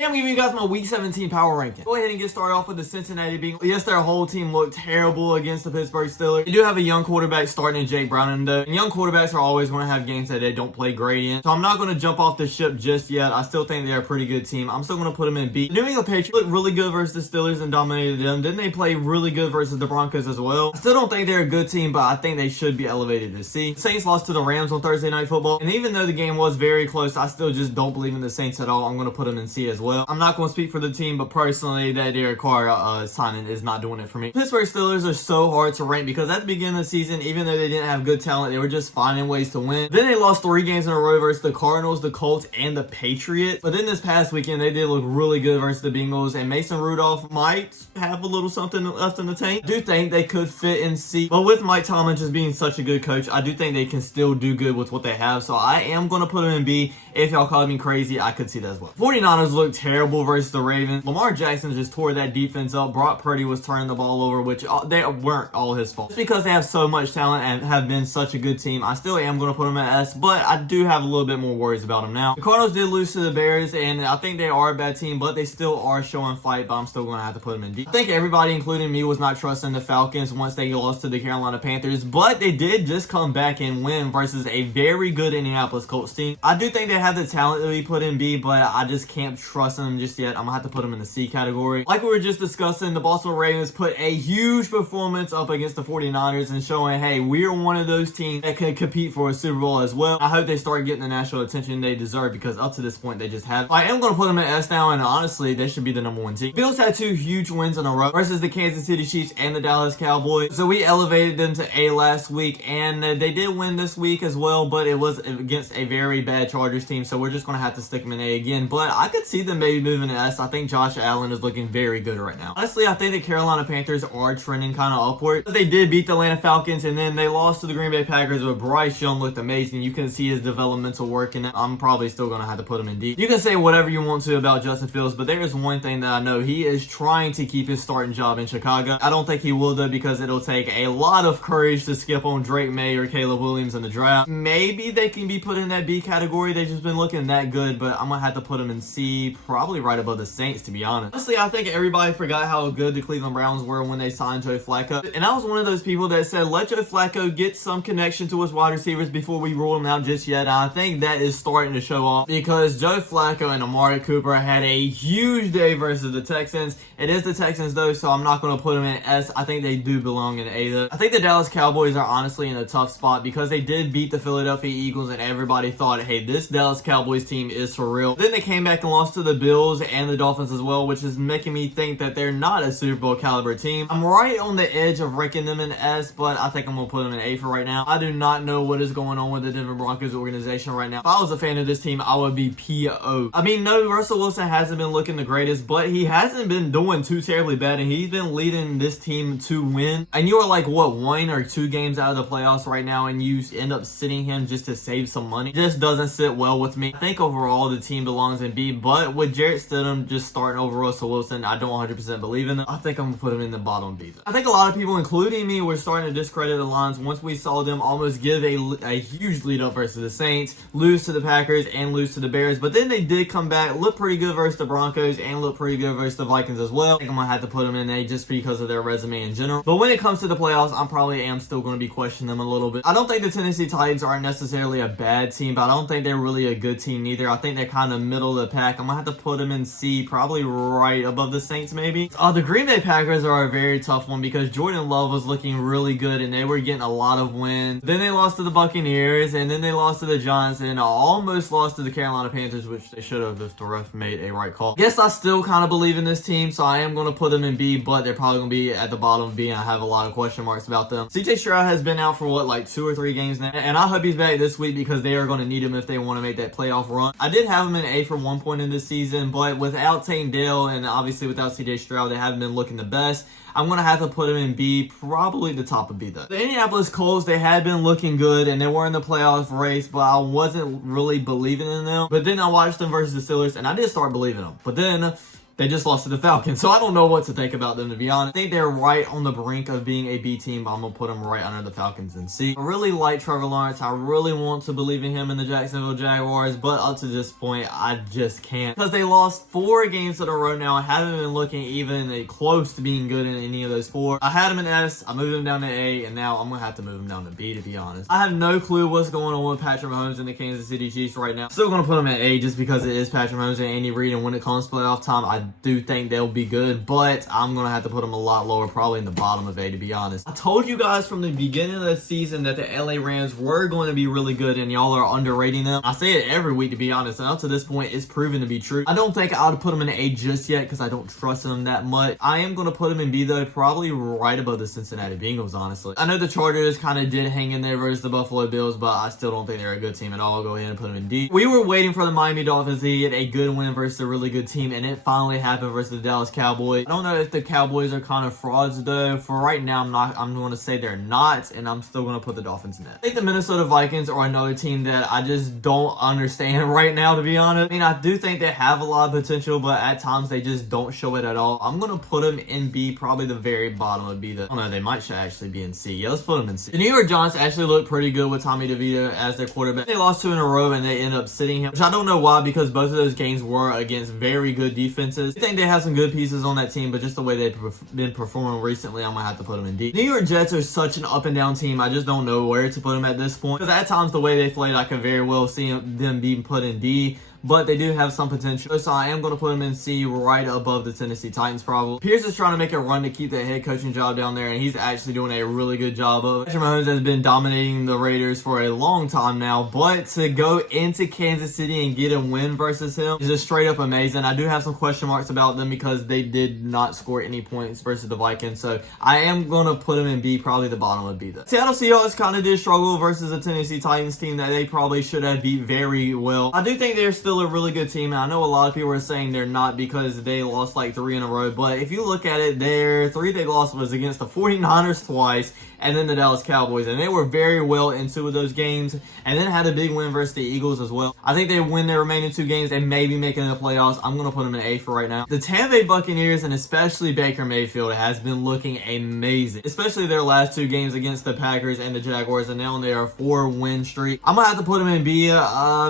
And I'm giving you guys my Week 17 power ranking. Go ahead and get started off with the Cincinnati Bengals. Yes, their whole team looked terrible against the Pittsburgh Steelers. They do have a young quarterback starting in Jake Browning though. And young quarterbacks are always going to have games that they don't play great in. So I'm not going to jump off the ship just yet. I still think they're a pretty good team. I'm still going to put them in B. The New England Patriots looked really good versus the Steelers and dominated them. Then they played really good versus the Broncos as well. I still don't think they're a good team, but I think they should be elevated to C. The Saints lost to the Rams on Thursday Night Football. And even though the game was very close, I still just don't believe in the Saints at all. I'm going to put them in C as well. I'm not going to speak for the team, but personally, that Derek Carr signing is not doing it for me. Pittsburgh Steelers are so hard to rank because at the beginning of the season, even though they didn't have good talent, they were just finding ways to win. Then they lost 3 games in a row versus the Cardinals, the Colts, and the Patriots. But then this past weekend, they did look really good versus the Bengals, and Mason Rudolph might have a little something left in the tank. I do think they could fit in C, but with Mike Tomlin just being such a good coach, I do think they can still do good with what they have, so I am going to put them in B. If y'all call me crazy, I could see that as well. 49ers looked terrible versus the Ravens. Lamar Jackson just tore that defense up. Brock Purdy was turning the ball over, which they weren't all his fault. Just because they have so much talent and have been such a good team, I still am going to put them at S, but I do have a little bit more worries about them now. The Cardinals did lose to the Bears, and I think they are a bad team, but they still are showing fight, but I'm still going to have to put them in D. I think everybody, including me, was not trusting the Falcons once they lost to the Carolina Panthers, but they did just come back and win versus a very good Indianapolis Colts team. I do think they have the talent to be put in B, but I just can't trust them just yet. I'm going to have to put them in the C category. Like we were just discussing, the Baltimore Ravens put a huge performance up against the 49ers and showing, hey, we're one of those teams that can compete for a Super Bowl as well. I hope they start getting the national attention they deserve because up to this point, they just haven't. I am going to put them in S now, and honestly, they should be the #1 team. Bills had 2 huge wins in a row versus the Kansas City Chiefs and the Dallas Cowboys. So we elevated them to A last week, and they did win this week as well, but it was against a very bad Chargers team, so we're just going to have to stick them in A again. But I could see them maybe moving to S. I think Josh Allen is looking very good right now. Honestly, I think the Carolina Panthers are trending kind of upward. They did beat the Atlanta Falcons, and then they lost to the Green Bay Packers, but Bryce Young looked amazing. You can see his developmental work, and I'm probably still going to have to put him in D. You can say whatever you want to about Justin Fields, but there is one thing that I know. He is trying to keep his starting job in Chicago. I don't think he will, though, because it'll take a lot of courage to skip on Drake May or Caleb Williams in the draft. Maybe they can be put in that B category. They've just been looking that good, but I'm going to have to put them in C, probably right above the Saints, to be honest. Honestly, I think everybody forgot how good the Cleveland Browns were when they signed Joe Flacco. And I was one of those people that said, let Joe Flacco get some connection to his wide receivers before we rule him out just yet. And I think that is starting to show off because Joe Flacco and Amari Cooper had a huge day versus the Texans. It is the Texans, though, so I'm not going to put them in S. I think they do belong in A, though. I think the Dallas Cowboys are honestly in a tough spot because they did beat the Philadelphia Eagles, and everybody thought, hey, this Dallas Cowboys team is for real. Then they came back and lost to the Bills and the Dolphins as well, which is making me think that they're not a Super Bowl caliber team. I'm right on the edge of ranking them in S, but I think I'm going to put them in A for right now. I do not know what is going on with the Denver Broncos organization right now. If I was a fan of this team, I would be P.O. I mean, no, Russell Wilson hasn't been looking the greatest, but he hasn't been doing too terribly bad, and he's been leading this team to win. And you are like, what, 1 or 2 games out of the playoffs right now, and you end up sitting him just to save some money. It just doesn't sit well with me. I think overall the team belongs in B, but with Jarrett Stidham just starting over Russell Wilson, I don't 100% believe in them. I think I'm going to put him in the bottom B. I think a lot of people, including me, were starting to discredit the Lions once we saw them almost give a huge lead up versus the Saints, lose to the Packers, and lose to the Bears. But then they did come back, look pretty good versus the Broncos, and look pretty good versus the Vikings as well. I think I'm going to have to put them in A just because of their resume in general. But when it comes to the playoffs, I probably am still going to be questioning them a little bit. I don't think the Tennessee Titans aren't necessarily a bad team, but I don't think they're really a good team neither. I think they're kind of middle of the pack. I'm going to have to put them in C, probably right above the Saints maybe. The Green Bay Packers are a very tough one because Jordan Love was looking really good and they were getting a lot of wins. Then they lost to the Buccaneers, and then they lost to the Giants, and almost lost to the Carolina Panthers, which they should have if the ref made a right call. Guess I still kind of believe in this team, so I am going to put them in B, but they're probably going to be at the bottom of B, and I have a lot of question marks about them. CJ Stroud has been out for what, like 2 or 3 games now, and I hope he's back this week because they are going to need him if they want to make that playoff run. I did have him in A for one point in this season, but without Tank Dell and obviously without CJ Stroud, they haven't been looking the best. I'm going to have to put him in B, probably the top of B though. The Indianapolis Colts, they had been looking good and they were in the playoff race, but I wasn't really believing in them. But then I watched them versus the Steelers and I did start believing them. But then they just lost to the Falcons. So I don't know what to think about them, to be honest. I think they're right on the brink of being a B team, but I'm going to put them right under the Falcons in C. I really like Trevor Lawrence. I really want to believe in him in the Jacksonville Jaguars, but up to this point, I just can't. Because they lost 4 games in a row now. I haven't been looking even close to being good in any of those 4. I had him in S, I moved him down to A, and now I'm going to have to move him down to B, to be honest. I have no clue what's going on with Patrick Mahomes and the Kansas City Chiefs right now. Still going to put him at A just because it is Patrick Mahomes and Andy Reid, and when it comes to playoff time, I do think they'll be good, but I'm going to have to put them a lot lower, probably in the bottom of A, to be honest. I told you guys from the beginning of the season that the LA Rams were going to be really good, and y'all are underrating them. I say it every week, to be honest, and up to this point, it's proven to be true. I don't think I would put them in A just yet because I don't trust them that much. I am going to put them in B, though, probably right above the Cincinnati Bengals, honestly. I know the Chargers kind of did hang in there versus the Buffalo Bills, but I still don't think they're a good team at all. I'll go ahead and put them in D. We were waiting for the Miami Dolphins to get a good win versus a really good team, and it finally happened versus the Dallas Cowboys. I don't know if the Cowboys are kind of frauds, though. For right now, I'm going to say they're not, and I'm still going to put the Dolphins in that. I think the Minnesota Vikings are another team that I just don't understand right now, to be honest. I mean, I do think they have a lot of potential, but at times they just don't show it at all. I'm going to put them in B, probably the very bottom of B. I don't know, they might should actually be in C. Yeah, let's put them in C. The New York Giants actually look pretty good with Tommy DeVito as their quarterback. They lost 2 in a row, and they end up sitting him, which I don't know why, because both of those games were against very good defenses. I think they have some good pieces on that team, but just the way they've been performing recently, I'm going to have to put them in D. New York Jets are such an up and down team. I just don't know where to put them at this point, because at times the way they played, I could very well see them being put in D. But they do have some potential, so I am going to put them in C, right above the Tennessee Titans probably. Pierce is trying to make a run to keep the head coaching job down there, and he's actually doing a really good job of it. Patrick Mahomes has been dominating the Raiders for a long time now, but to go into Kansas City and get a win versus him is just straight up amazing. I do have some question marks about them because they did not score any points versus the Vikings, so I am going to put them in B, probably the bottom of B though. Seattle Seahawks kind of did struggle versus the Tennessee Titans team that they probably should have beat very well. I do think they're still a really good team, and I know a lot of people are saying they're not because they lost like 3 in a row, but if you look at it, their 3 they lost was against the 49ers twice and then the Dallas Cowboys, and they were very well in 2 of those games, and then had a big win versus the Eagles as well. I think they win their remaining 2 games and maybe making the playoffs. I'm going to put them in A for right now. The Tampa Bay Buccaneers, and especially Baker Mayfield, has been looking amazing, especially their last 2 games against the Packers and the Jaguars, and now they are 4-win streak. I'm going to have to put them in B,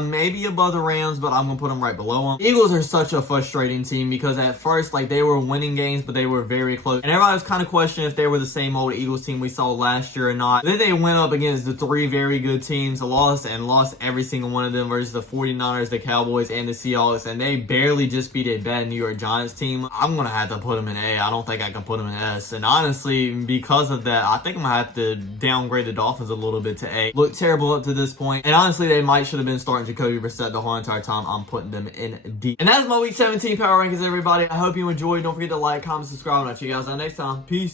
maybe above the Rams, but I'm going to put them right below them. Eagles are such a frustrating team because at first, like, they were winning games, but they were very close, and everybody was kind of questioning if they were the same old Eagles team we saw last year or not. Then they went up against the 3 very good teams, lost every single one of them versus the 49ers, the Cowboys, and the Seahawks, and they barely just beat a bad New York Giants team. I'm going to have to put them in A. I don't think I can put them in S, and honestly, because of that, I think I'm going to have to downgrade the Dolphins a little bit to A. Look terrible up to this point, and honestly, they might should have been starting Jacoby Brissett the whole entire time. I'm putting them in D. And that is my Week 17 Power Rankings, everybody. I hope you enjoyed. Don't forget to like, comment, subscribe, and I'll check you guys out next time. Peace.